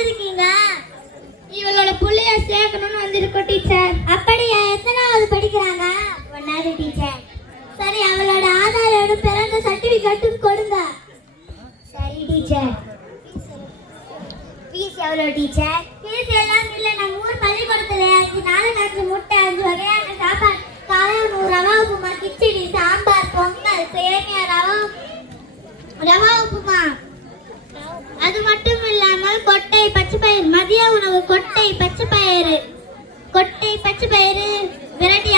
வந்திருக்கீங்க? இவளோட பிள்ளைய சேர்க்கணும்னு வந்திருக்கோம் டீச்சர். அப்படியா? எத்தனாவது படிக்கிறாங்க? ஒன்னாவது டீச்சர். சரி அவளோட ஆதாரோட பிறந்த சர்டிஃபிகேட்டும் கொடுங்க. சரி டீச்சர். ஃபீஸ் எவ்வளோ டீச்சர்? ஃபீஸ் எல்லாம் இல்லை. நம்ம ஊர் பள்ளிக்கூடத்தில் அஞ்சு நாலு காசு முட்டை அஞ்சு வகையான சாப்பாடு. காளான் ரவா உப்புமா கிச்சடி சாம்பார் பொங்கல் சேமியா ரவா ரவா உப்புமா உணவு கொட்டை பச்சை பயிறு. கொட்டை பச்சை பயிறு விரட்டி